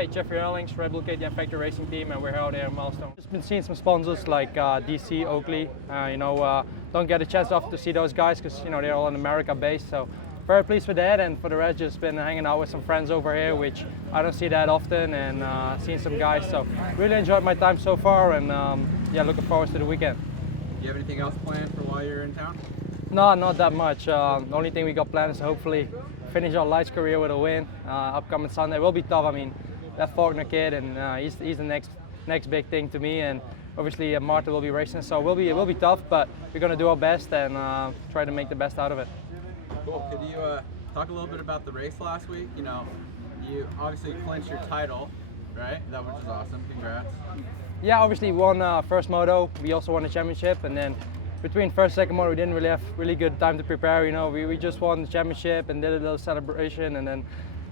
Hey, Jeffrey Herlings, Red Bull KTM Factory Racing Team, and we're out here in Milestone. Just been seeing some sponsors like DC, Oakley. Don't get a chance often to see those guys because they're all in America based. So very pleased with that, and for the rest, just been hanging out with some friends over here, which I don't see that often, and seeing some guys. So really enjoyed my time so far, and yeah, looking forward to the weekend. Do you have anything else planned for while you're in town? No, not that much. The only thing we got planned is hopefully finish our lights career with a win. Upcoming Sunday will be tough. I mean, that Faulkner kid, and he's the next big thing to me, and obviously Marta will be racing, so it will be tough, but we're going to do our best and try to make the best out of it. Cool. Could you talk a little bit about the race last week? You obviously clinched your title, right? That which is awesome. Congrats. Yeah, obviously won first moto. We also won the championship, and then between first and second moto, we didn't really have really good time to prepare. We just won the championship and did a little celebration, and then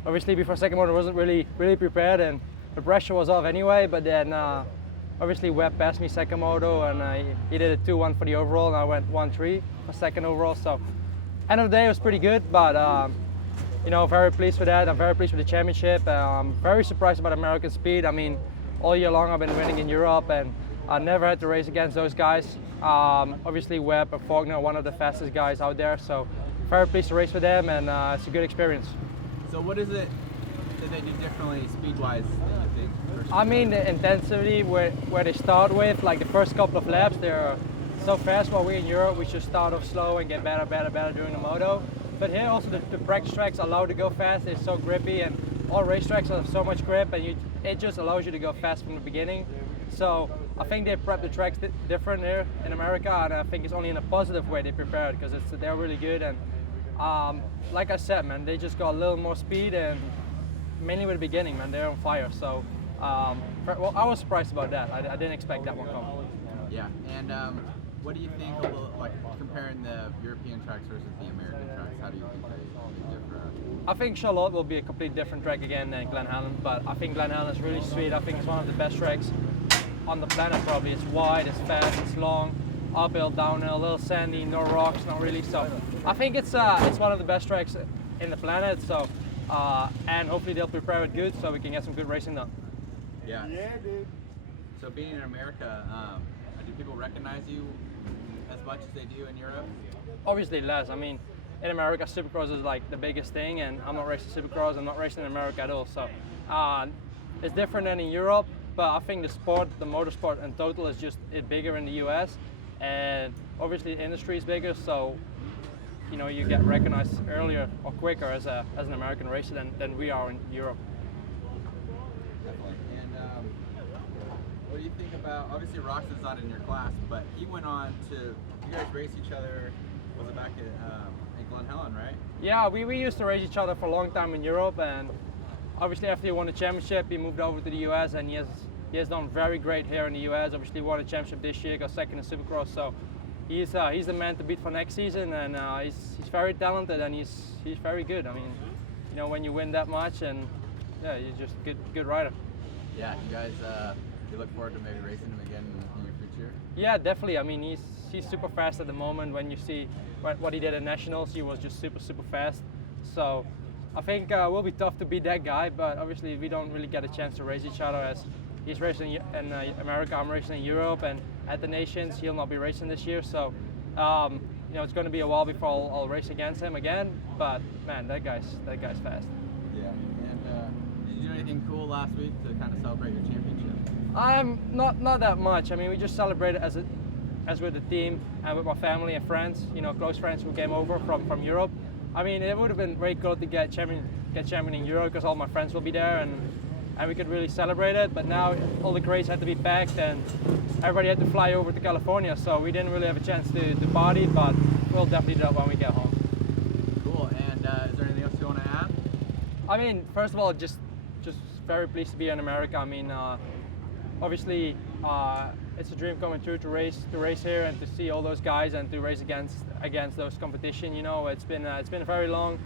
obviously before second moto wasn't really prepared, and the pressure was off anyway. But then obviously Webb passed me second moto, and he did a 2-1 for the overall, and I went 1-3 for second overall. So end of the day it was pretty good, but very pleased with that. I'm very pleased with the championship. I'm very surprised about American speed. I mean, all year long I've been winning in Europe, and I never had to race against those guys. Obviously Webb and Faulkner are one of the fastest guys out there, so very pleased to race with them, and it's a good experience. So what is it that they do differently speed-wise that you think? I mean, the intensity where they start with, like the first couple of laps, they're so fast. While we're in Europe, we should start off slow and get better during the moto. But here also the practice tracks allow to go fast. It's so grippy, and all racetracks have so much grip, and it just allows you to go fast from the beginning. So I think they prep the tracks different here in America, and I think it's only in a positive way they prepare it, because they're really good. And like I said, man, they just got a little more speed, and mainly with the beginning, man, they're on fire. So well, I was surprised about that. I didn't expect that one coming. Yeah, and what do you think of comparing the European tracks versus the American tracks? How do you think they differ? I think Charlotte will be a completely different track again than Glen Helen, but I think Glen Helen is really sweet. I think it's one of the best tracks on the planet probably. It's wide, it's fast, it's long, uphill, downhill, a little sandy, no rocks, not really. So I think it's one of the best tracks in the planet. So and hopefully they'll prepare it good so we can get some good racing done. Yeah, dude. So being in America, do people recognize you as much as they do in Europe? Obviously less. I mean, in America, Supercross is like the biggest thing, and I'm not racing Supercross. I'm not racing in America at all. So it's different than in Europe. But I think the motorsport in total is just bigger in the US, and obviously the industry is bigger, so you get recognized earlier or quicker as an American racer than we are in Europe. Definitely. And what do you think about, obviously Roxon's not in your class, but he went on to, you guys race each other, was it back at Glen Helen, right? Yeah, we used to race each other for a long time in Europe, and obviously after he won the championship, he moved over to the US, and he has done very great here in the US. Obviously won the championship this year, got second in Supercross, so he's the man to beat for next season, and he's very talented, and he's very good. I mean, when you win that much, and yeah, he's just a good rider. Yeah, you guys, you look forward to maybe racing him again in your future? Yeah, definitely. I mean, he's super fast at the moment. When you see what he did at Nationals, he was just super fast. So I think it will be tough to beat that guy, but obviously we don't really get a chance to race each other, as he's racing in America, I'm racing in Europe, and at the Nations he'll not be racing this year. So it's going to be a while before I'll race against him again. But man, that guy's fast. Yeah. And did you do anything cool last week to kind of celebrate your championship? Not that much. I mean, we just celebrated as with the team and with my family and friends. Close friends who came over from Europe. I mean, it would have been very cool to get champion in Europe, because all my friends will be there, and we could really celebrate it. But now all the crates had to be packed, and everybody had to fly over to California, so we didn't really have a chance to party, but we'll definitely do that when we get home. Cool. And is there anything else you want to add? I mean, first of all, just very pleased to be in America. I mean, obviously it's a dream coming true to race here and to see all those guys and to race against those competition. It's been very long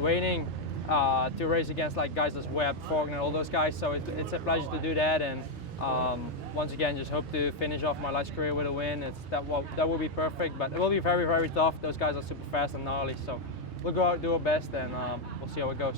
waiting to race against like guys like Webb, Faulkner, all those guys. So it's a pleasure to do that, and once again, just hope to finish off my life's career with a win. That will be perfect, but it will be very tough. Those guys are super fast and gnarly, so we'll go out and do our best, and we'll see how it goes.